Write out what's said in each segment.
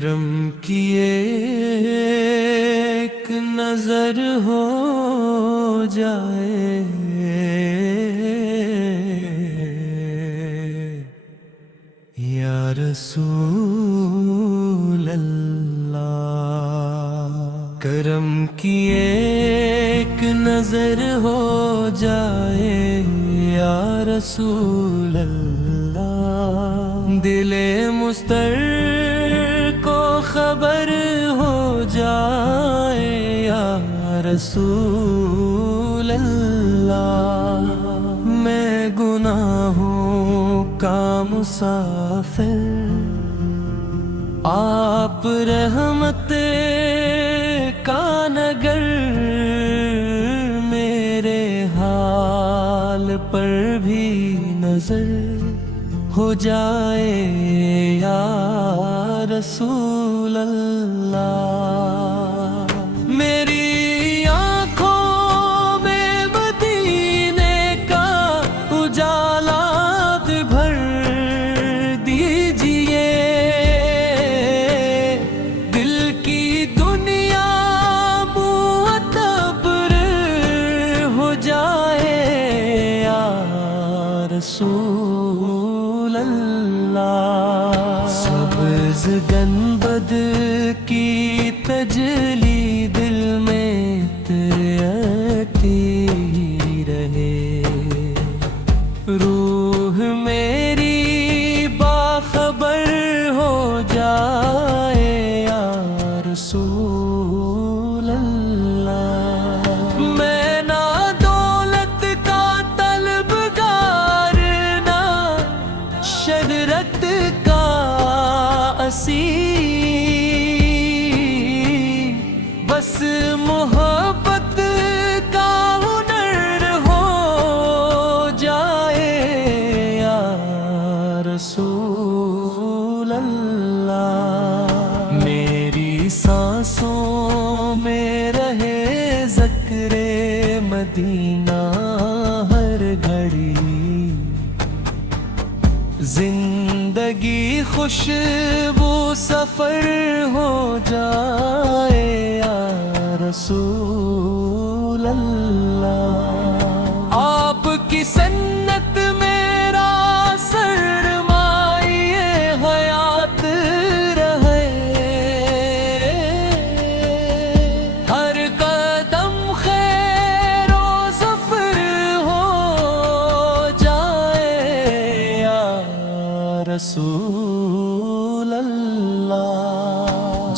کرم کی ایک نظر ہو جائے، یا رسول اللہ۔ کرم کی ایک نظر ہو جائے، یا رسول اللہ۔ دل مضطر کو خبر ہو جائے، یا رسول اللہ۔ میں گناہوں کا مسافر، آپ رحمت کا نگر، میرے حال پر بھی نظر ہو جائے، یا رسول اللہ۔ میری آنکھوں میں مدینے کا اجالا بھر دیجئے، دل کی دنیا معتبر ہو جائے، یا رسول اللہ۔ سبز گنبد کی تجلی دل میں ترتی رہے، روح میری باخبر ہو جائے، یا رسول اللہ۔ میں نہ دولت کا طلبگار، نہ شہرت کا اسیر، بس محبت کا ہنر ہو جائے، یا رسول اللہ۔ میری سانسوں میں رہے ذکر مدینہ ہر گھڑی، زندگی خوشبو سفر ہو جائے، یا رسول اللہ۔ آپ کی سنت میرا سرمایہ حیات رہے، ہر قدم خیر و ظفر ہو جائے، یا رسول اللہ۔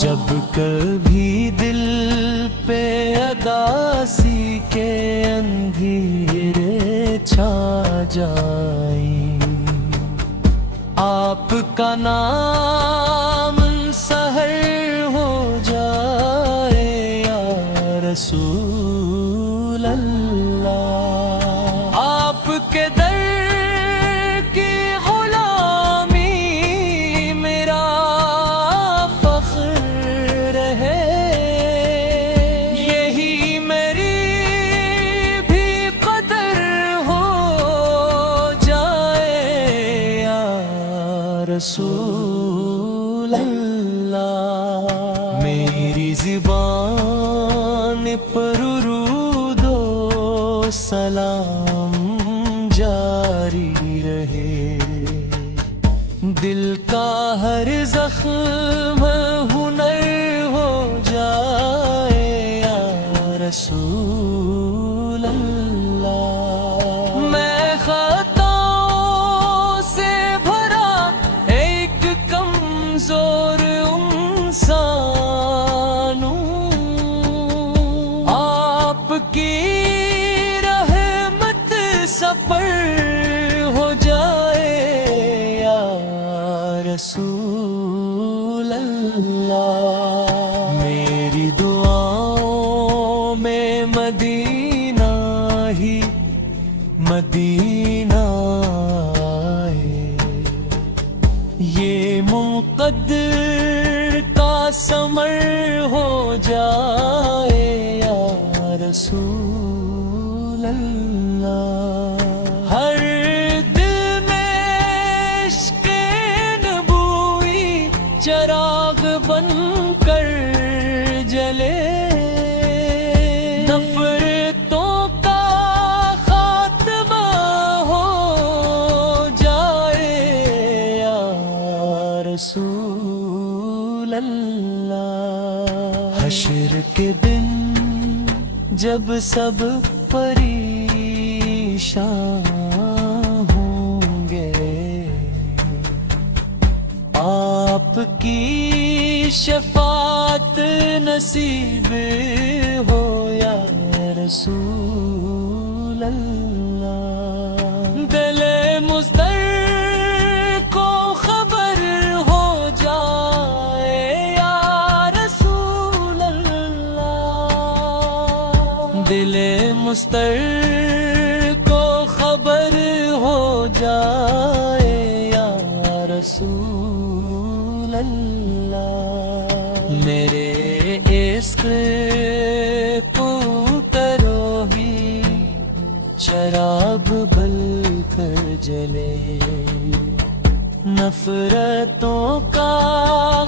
جب کبھی دل پہ اداسی کے اندھیرے چھا جائیں، آپ کا نام سحر ہو جائے، یا رسول اللہ۔ آپ کے در کی غلامی میرا فخر رہے، یہی میری بھی قدر ہو جائے، یا رسول اللہ۔ میری زبان پر درود و سلام جاری رہے، دل کا ہر زخم ہنر ہو جائے، یا رسول اللہ۔ میں خطاؤں سے بھرا ایک کمزور انسان ہوں، آپ کی رحمت سفر ہو جائے، یا رسول اللہ۔ میری دعاؤں میں مدینہ ہی مدینہ آئے، یہ منقدر کا ثمر ہو جائے، یا رسول اللہ۔ ہر دل میں عشق نبوی چراغ بن حشر کے دن جب سب پریشان ہوں گے، آپ کی شفاعت نصیب ہو یا رسول اللہ۔ دل مضطر کو خبر ہو جائے یا رسول اللہ، دل مضطر کو خبر ہو جائے یا رسول اللہ۔ میرے عشق پوترو ہی شراب بل کر جلے، نفرتوں کا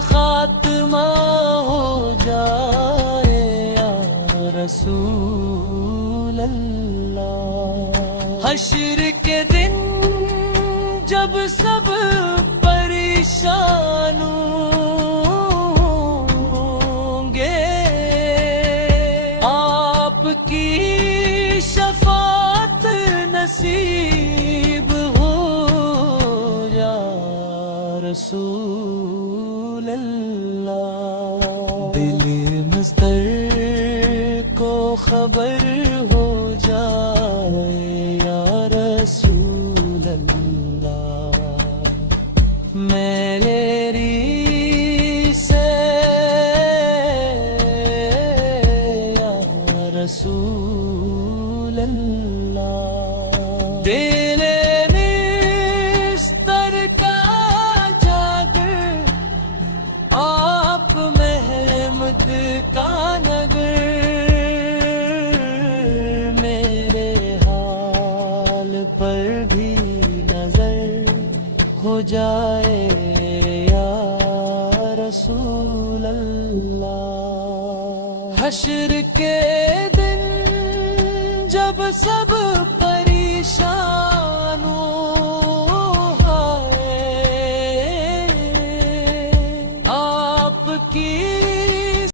خاتمہ ہو جائے یا رسول اللہ۔ حشر کے دن جب سب پریشان ہوں گے، آپ کی شفاعت نصیب ہو یا رسول اللہ۔ دل مضطر کو خبر ہو جائے یا رسول اللہ، میری سے یا رسول اللہ۔ دل نستر کا جاگر، آپ محمد کا نگر، میرے حال پر بھی نظر ہو جائے یا رسول اللہ۔ حشر کے دن جب سب